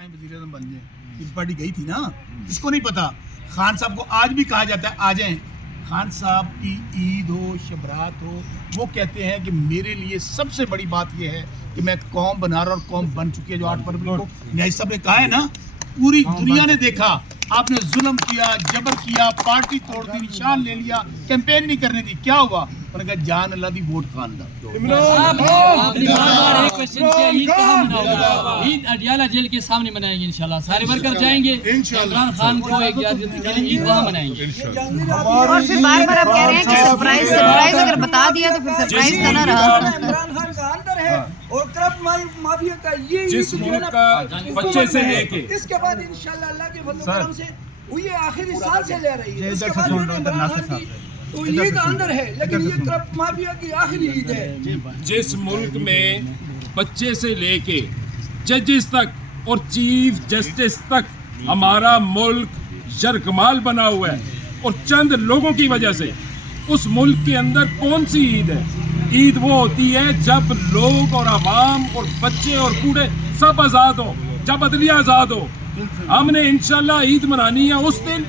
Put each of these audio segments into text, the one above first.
Time वज़ीर आज़म बन जाए। इस पार्टी गई थी ना, इसको नहीं पता। खान साहब को आज भी कहा जाता है आ जाएं। खान साहब की ईद हो, शबरात हो, वो कहते हैं कि मेरे लिए सबसे बड़ी बात यह है कि मैं कौम बना रहा और कौम बन चुकी है। जो 8 फरवरी को न्याय साहब ने कहा है ना, पूरी दुनिया ने देखा आपने जुल्म किया, जबर किया, पार्टी तोड़ दी, निशान ले लिया, कैंपेन नहीं करने दी, क्या हुआ? उन्होंने कहा जान अल्लाह दी वोट खान दा। आपने बार एक क्वेश्चन किया, ईद कहाँ मनाओगे? ईद अडियाला जेल के सामने मनाएंगे इंशाल्लाह। सारे वर्कर जाएंगे, इमरान खान को एक याद के लिए ईद वहाँ मनाएंगे। और फिर बार बार आप कह रहे हैं कि सरप्राइज अगर बता दिया तो फिर सरप्राइज का ना रहा। इमरान खान का अंदर है और करप्ट माफिया का ये जिस मुल्क का बच्चे से लेके इसके बाद इंशाल्लाह अल्लाह के फजल करम से वो ये आखिरी साल से ले रही है। इसके बाद इमरान खान की तो ईद अंदर है, लेकिन ये करप्ट माफिया की आखिरी ईद है। जिस मुल्क में बच्चे से लेके जजेस तक और चीफ जस्टिस तक हमारा मुल्क यरगमाल बना हुआ है, और चंद लोगों की वजह से उस मुल्क के अंदर कौन सी ईद है? ईद वो होती है जब लोग और आवाम और बच्चे और बूढ़े सब आज़ाद हो, जब अदलिया आज़ाद हो। हमने इंशाल्लाह ईद मनानी है उस दिन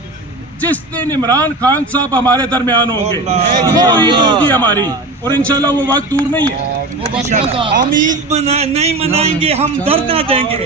जिस दिन इमरान खान साहब हमारे दरमियान होंगे, वो ईद होगी हमारी, और इंशाल्लाह वो वक्त दूर नहीं है। हम ईद नहीं मनाएंगे, हम धरना देंगे।